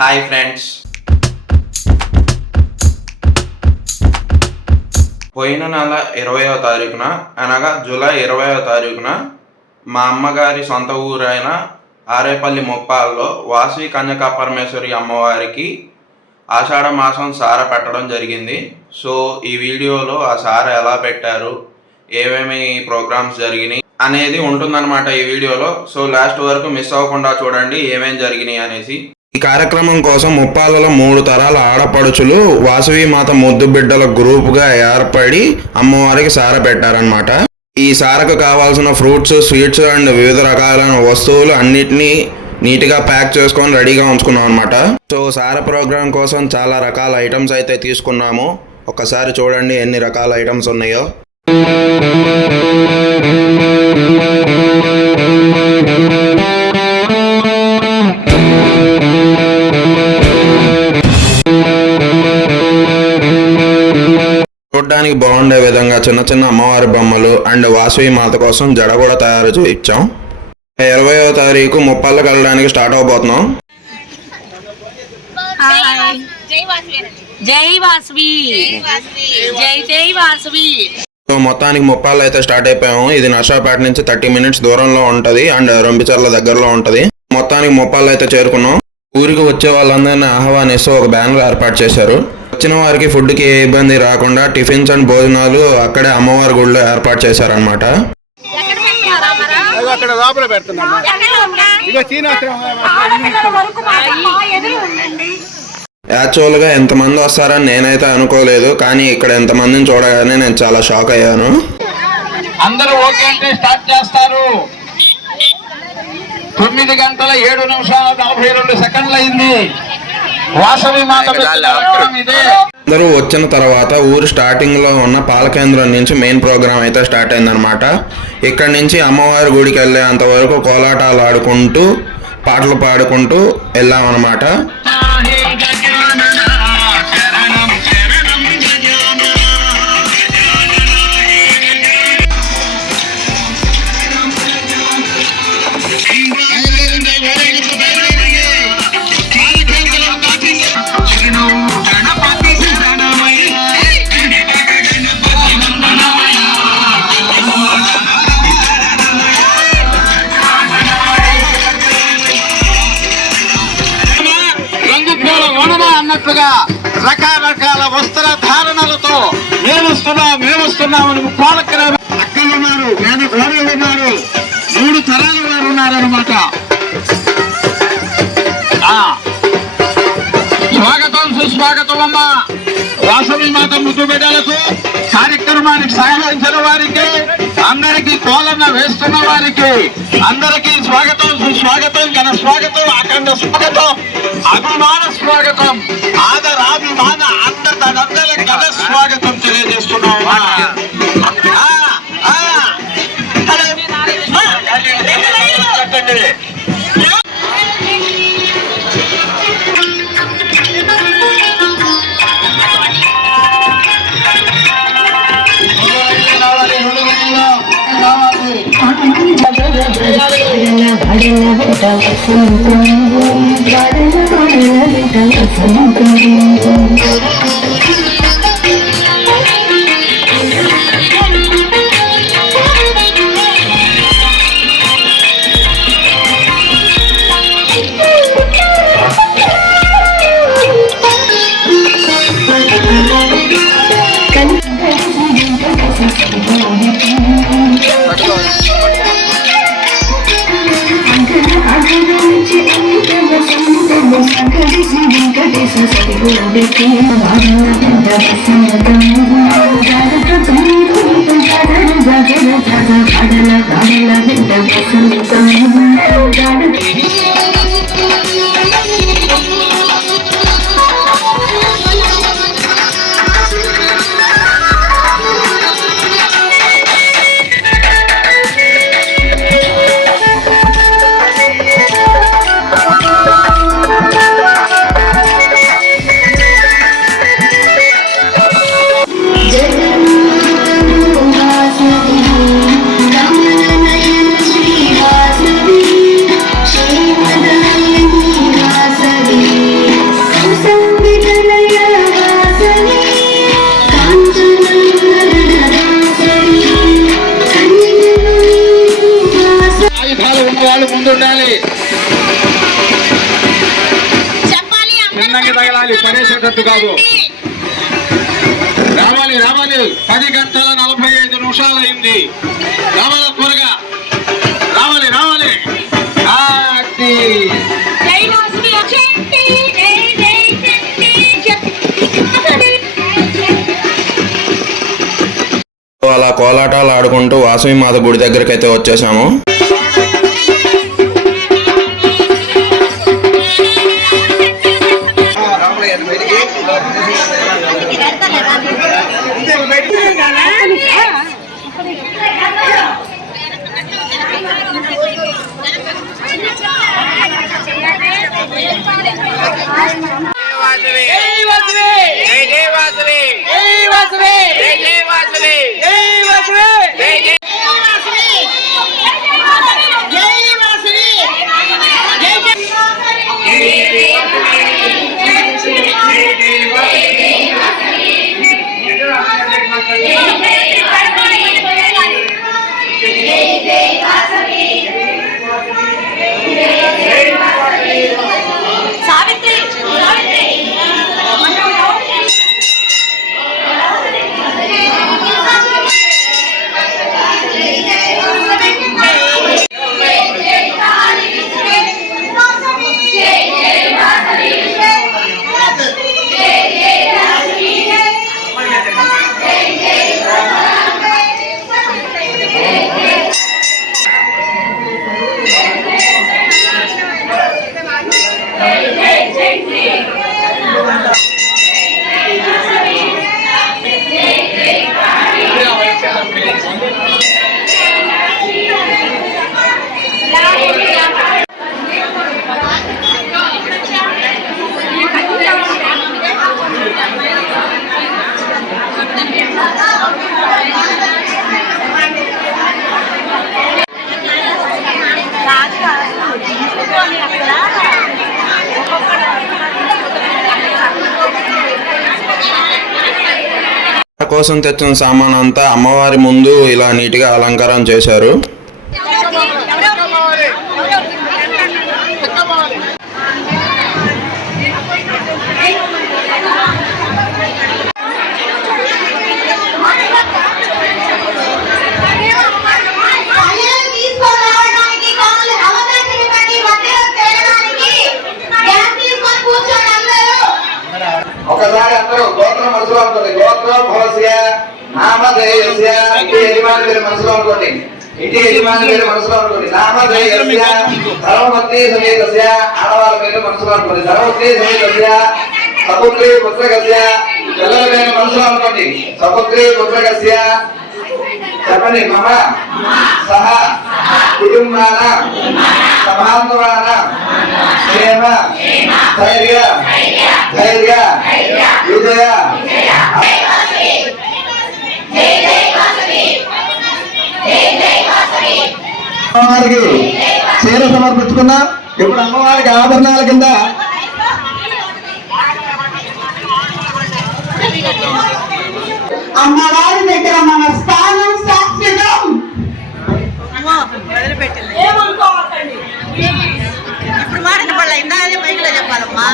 Hi friends, పోయిన నెల 20వ తారీఖున అనగా జూలై 20వ తారీఖున మా అమ్మగారి సొంత ఊరైన ఆరేపల్లి ముప్పాల్లో వాసవి కన్యకా పరమేశ్వరి అమ్మవారికి ఆషాఢ మాసం సార పెట్టడం జరిగింది. సో ఈ వీడియోలో ఆ సార ఎలా పెట్టారు, ఏమేమి ప్రోగ్రామ్స్ జరిగినాయి అనేది ఉంటుందన్నమాట ఈ వీడియోలో. సో లాస్ట్ వరకు మిస్ అవ్వకుండా చూడండి ఏమేం జరిగినాయి అనేసి. ఈ కార్యక్రమం కోసం ముప్పాలలో 3 తరాల ఆడపడుచులు వాసవి మాత ముద్దు బిడ్డల గ్రూప్గా ఏర్పడి అమ్మవారికి సార పెట్టారనమాట. ఈ సారకు కావాల్సిన ఫ్రూట్స్, స్వీట్స్ అండ్ వివిధ రకాలైన వస్తువులు అన్నిటినీ నీట్గా ప్యాక్ చేసుకొని రెడీగా ఉంచుకున్నాం అనమాట. సో సార ప్రోగ్రాం కోసం చాలా రకాల ఐటమ్స్ అయితే తీసుకున్నాము. ఒకసారి చూడండి ఎన్ని రకాల ఐటమ్స్ ఉన్నాయో. చూడ్డానికి బాగుండే విధంగా చిన్న చిన్న అమ్మవారి బొమ్మలు అండ్ వాసవి మాత కోసం జడ కూడా తయారు చేయించాం. 20వ తారీఖు ముప్పాళ్ళకి వెళ్ళడానికి స్టార్ట్ అవబోతున్నాం. సో మొత్తానికి ముప్పాళ్ళు అయితే స్టార్ట్ అయిపోయాము. ఇది నర్సాపేట నుంచి 30 మినిట్స్ దూరంలో ఉంటుంది అండ్ రొంపిచర్ల దగ్గరలో ఉంటుంది. మొత్తానికి ముప్పాళ్ళు అయితే చేరుకున్నాం. ఊరికి వచ్చే వాళ్ళందరినీ ఆహ్వానిస్తూ ఒక బ్యానర్ ఏర్పాటు చేశారు. వచ్చిన వారికి ఫుడ్కి ఏ ఇబ్బంది రాకుండా టిఫిన్స్ అండ్ భోజనాలు అక్కడే అమ్మవారి గుడిలో ఏర్పాటు చేశారనమాట. యాక్చువల్గా ఎంతమంది వస్తారని నేనైతే అనుకోలేదు, కానీ ఇక్కడ ఎంతమందిని చూడగానే నేను చాలా షాక్ అయ్యాను. అందరూ ఓకే అంటే స్టార్ట్ చేస్తారు. 9 గంటల 7 నిమిషాల 42 సెకండ్లు అయింది. వాసవి మాత అందరూ వచ్చిన తర్వాత ఊరు స్టార్టింగ్ లో ఉన్న పాలకేంద్రం నుంచి మెయిన్ ప్రోగ్రామ్ అయితే స్టార్ట్ అయిందనమాట. ఇక్కడ నుంచి అమ్మవారి గుడికి వెళ్ళేంత వరకు కోలాటాలు ఆడుకుంటూ పాటలు పాడుకుంటూ వెళ్ళామన్నమాట. అన్నట్లుగా రకరకాల వస్త్ర ధారణలతో మేమొస్తున్నామని అక్కలు ఉన్నారు, మేనగోడలు ఉన్నారు, 3 తరాల వారు ఉన్నారనమాట. స్వాగతం సుస్వాగతం అమ్మ వాసవి మాత ముద్దు బిడ్డలకు. కార్యక్రమానికి సహకరించిన వారికి, అందరికీ కోలన్న వేస్తున్న వారికి అందరికీ స్వాగతం సుస్వాగతం, ఘన స్వాగతం, అఖండ స్వాగతం, అభిమాన స్వాగతం, ఆదరాభిమాన అందరి ఘన స్వాగతం తెలియజేస్తున్నాం. ముందు ఉండాలి. చిన్నకి తగలాలి, పడేసేటట్టు కాదు. రావాలి రావాలి. 10:45 అయింది. రావాలి త్వరగా, రావాలి రావాలి. అలా కోలాటాలు ఆడుకుంటూ వాసవి మాత గుడి దగ్గరికి అయితే వచ్చేసాము. కోసం తెచ్చిన సామాన్ అంతా అమ్మవారి ముందు ఇలా నీట్గా అలంకారం చేశారు. ఒకసారి అందరూ గోత్రం మనసులో అనుకోండి. గోత్రం భవస్య నామధేయస్య, ఇంటి యజమాని పేరు మనసులో అనుకోండి. ఇంటి యజమాని పేరు మనసులో అనుకోండి. నామధేయస్య ధర్మపత్ని సమేతస్య, ఆడవాళ్ళ పేరు మనసులో అనుకోండి. ధర్మపత్ని సమేతస్య సపుత్రి పుత్రకస్య, పిల్లల పేరు మనసులో అనుకోండి. సపుత్రి పుత్రకస్య చెప్పండి. మమ సహ కుటుంబాన సమాంతవాన క్షేమ ధైర్య ధైర్య విజయ. అమ్మవారికి చీర సమర్పించుకున్నా. ఇప్పుడు అమ్మవారికి ఆభరణాల కింద అమ్మవారి దగ్గర మన స్థానం శాశ్వతం. ఇప్పుడు మాడిన పళ్ళ ఇందాక బయటలో చెప్పాలమ్మా.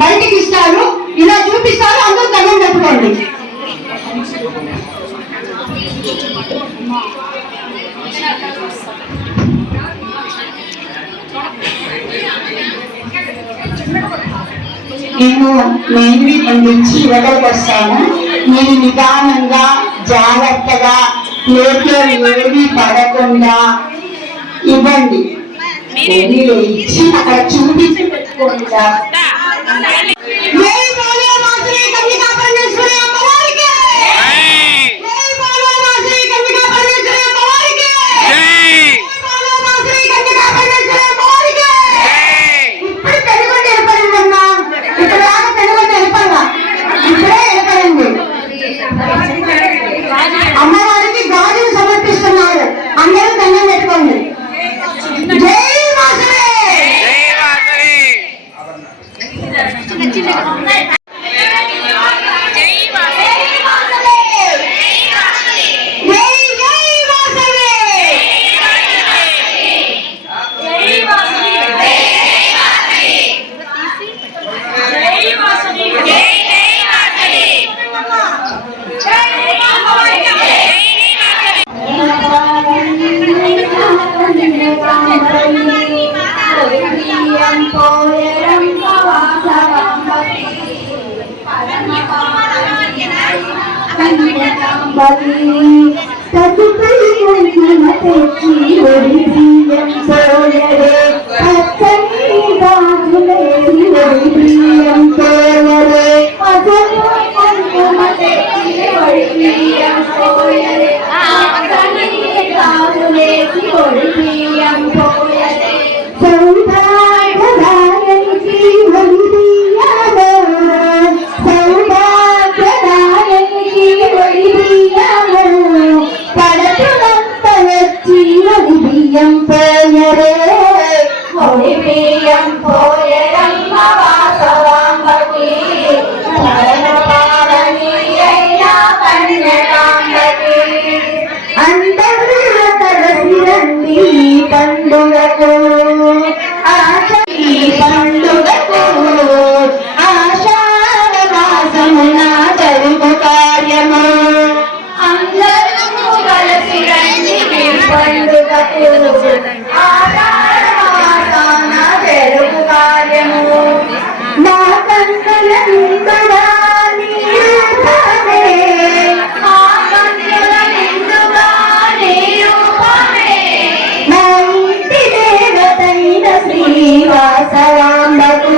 బయటికి ఇస్తారు, ఇలా చూపిస్తారు, అందరూ దండం పెట్టుకోండి. నేను పండించి ఇవ్వడానికి వస్తాను. మీరు నిదానంగా జాగ్రత్తగా ప్లేట్లో ఏవి పడకుండా ఇవ్వండి. పోనీలో ఇచ్చి అక్కడ చూపించి పెట్టుకోండి సార్. జై బోలో మాశ్రీ కన్యకా పరమేశ్వరి అమ్మవారికి! జై బోలో మాశ్రీ కన్యకా పరమేశ్వరి అమ్మవారికి! జై బోలో మాశ్రీ కన్యకా పరమేశ్వరి అమ్మవారికి! ఇప్పుడు తెలుగుండి వెళ్ళిపోయింది అమ్మా. ఇప్పుడు దాకా తెలుగుండి వెళ్ళిపోయిందా? ఇప్పుడే వెళ్ళిపోయింది. అమ్మవారికి గాజులు సమర్పిస్తున్నారు. అందరూ దండం పెట్టుకోండి. జై మాశ్రీ! తదుపరి కుంకుమ తెచ్చి ఒడి బియ్యం పోయరే, పచ్చని గాజులేసి ఒడి బియ్యం పోయరే, అసలు కుంకుమ తెచ్చి ఒడి బియ్యం పోయరే, పచ్చని గాజులేసి ఒడి బియ్యం పోయరే, సౌభాగ్యదాయనికి ఒడి బియ్యము, సౌభాగ్యదాయనికి ఒడి బియ్యము, పడతులంత వచ్చి ఒడి బియ్యం పోయరే, ఒడి బియ్యం పోయరమ్మ వాసవాంబకి, పరమపావని అయిన కన్యకాంబకి. అందరూ కలిసి రండి ఈ పండుగకు, ఈ పండుగకు ఆషాఢ మాసమున జరుగు కార్యము. అందరూ కలిసి రండి ఈ పండుగకు, ఆషాఢ మాసాన జరుగు కార్యము. నా కన్నుల నిండుగా నీ రూపమే, ఆ కన్నుల నిండుగా నీ రూపమే, నా ఇంటి దేవతైన శ్రీవాసవాంబకు,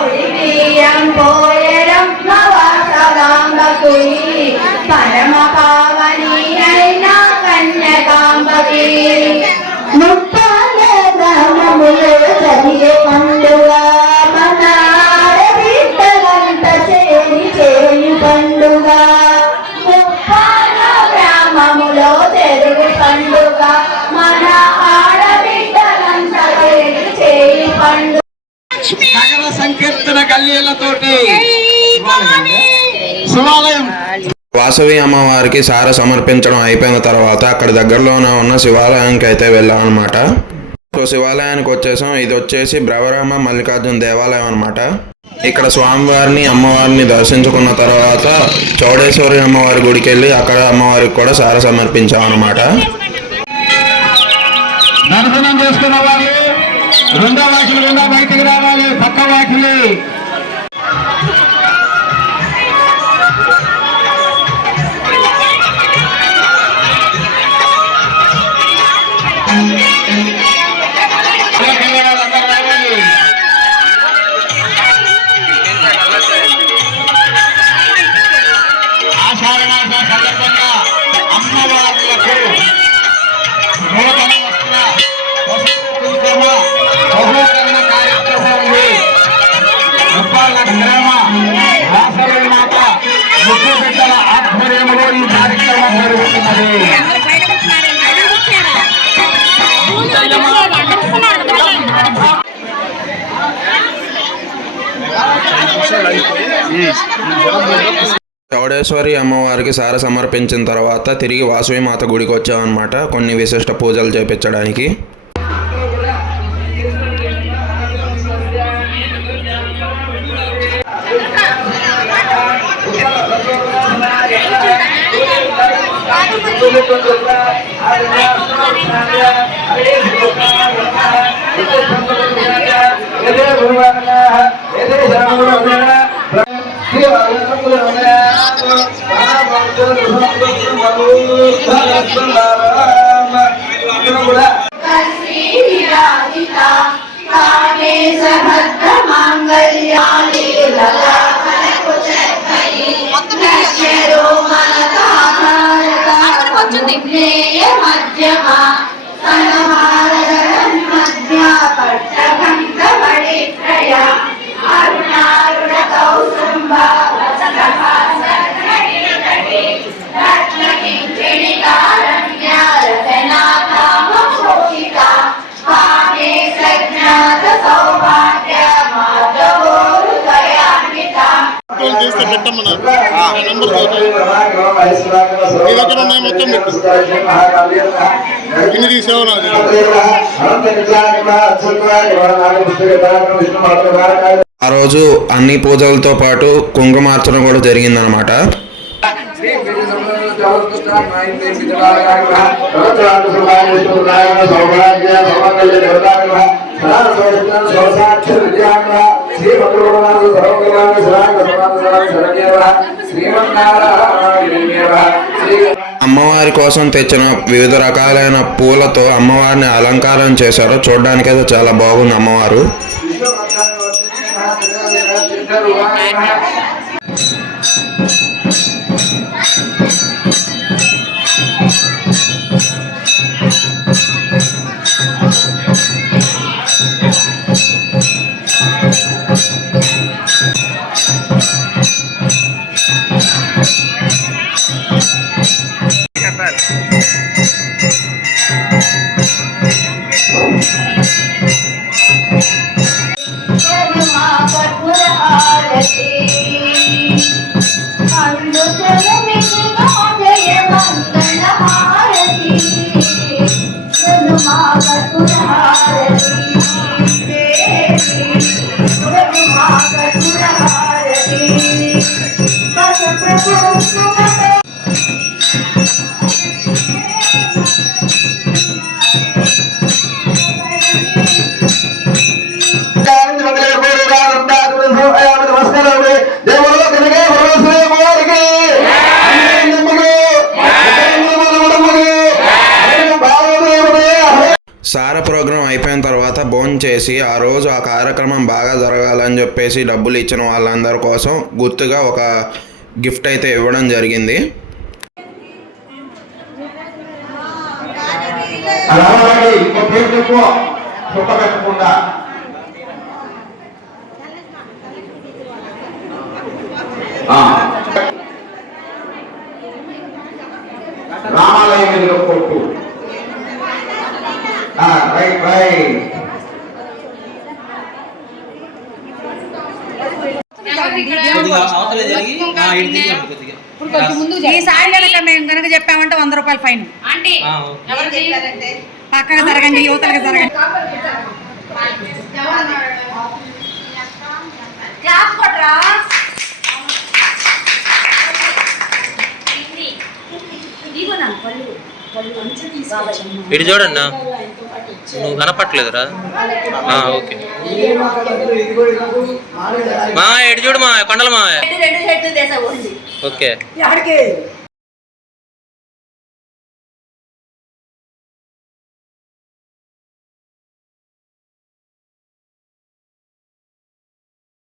ఒడి బియ్యం పోయరమ్మ వాసవాంబకు, పరమ పావని అయిన కన్యకాంబకి. ముప్పాల గ్రామములో జరిగే పండుగ, మన ఆడబిడ్డలంతా చేరి చేయు పండుగ. ముప్పాల గ్రామములో జరిగే పండుగ, మన ఆడబిడ్డలంతా చేరి చేయు పండుగ. నగర సంకీర్తన కళ్యాణతోటి శివాలయం వాసవి అమ్మవారికి సార సమర్పించడం అయిపోయిన తర్వాత అక్కడ దగ్గరలోనే ఉన్న శివాలయానికి అయితే వెళ్ళామన్నమాట. సో శివాలయానికి వచ్చేసాం. ఇది వచ్చేసి బ్రవరామ మల్లికార్జున దేవాలయం అనమాట. ఇక్కడ స్వామివారిని అమ్మవారిని దర్శించుకున్న తర్వాత చౌడేశ్వరి అమ్మవారి గుడికి వెళ్ళి అక్కడ అమ్మవారికి కూడా సార సమర్పించాం అనమాట. దర్శనం చేసుకున్న వాళ్ళు రెండో వాకిలి గుండా బయటికి రావాలి. పక్క వాకిలి ఆషాఢమాస సందర్భంగా అమ్మవార్లకు నూతన వస్త్ర కుంకుమ బహుకరణ కార్యక్రమం ఉంది. ముప్పాళ్ళ గ్రామ వాసవి మాత ముఖ్య బిడ్డల ఆధ్వర్యంలో ఈ కార్యక్రమం జరుగుతున్నది. చౌడేశ్వరి అమ్మవారికి సార సమర్పించిన తర్వాత తిరిగి వాసవి మాత గుడికి వచ్చామన్నమాట కొన్ని విశిష్ట పూజలు చేపించడానికి. చేస్తే పెట్టమ్మన్నారు ఇన్ని తీసేవా నాది ఆ రోజు అన్ని పూజలతో పాటు కుంకుమార్చన కూడా జరిగిందనమాట. అమ్మవారి కోసం తెచ్చిన వివిధ రకాలైన పూలతో అమ్మవారిని అలంకారం చేశారు. చూడడానికైతే చాలా బాగుంది అమ్మవారు. సార ప్రోగ్రాం అయిపోయిన తర్వాత భోజనం చేసి ఆ రోజు ఆ కార్యక్రమం బాగా జరగాలని చెప్పేసి డబ్బులు ఇచ్చిన వాళ్ళందరి కోసం గుర్తుగా ఒక గిఫ్ట్ అయితే ఇవ్వడం జరిగింది. రామాలయం ఎదురు కొట్టు. Right right. ఈ సాయి కనుక మేము కనుక చెప్పామంటే 100 రూపాయలు ఫైన్. పక్కగా జరగండి, యువతలకు జరగండి. ఇటు చూడన్నా, నువ్వు కనపట్లేదురా. ఓకే మా ఇటు చూడు మా కొండల మా. ఓకే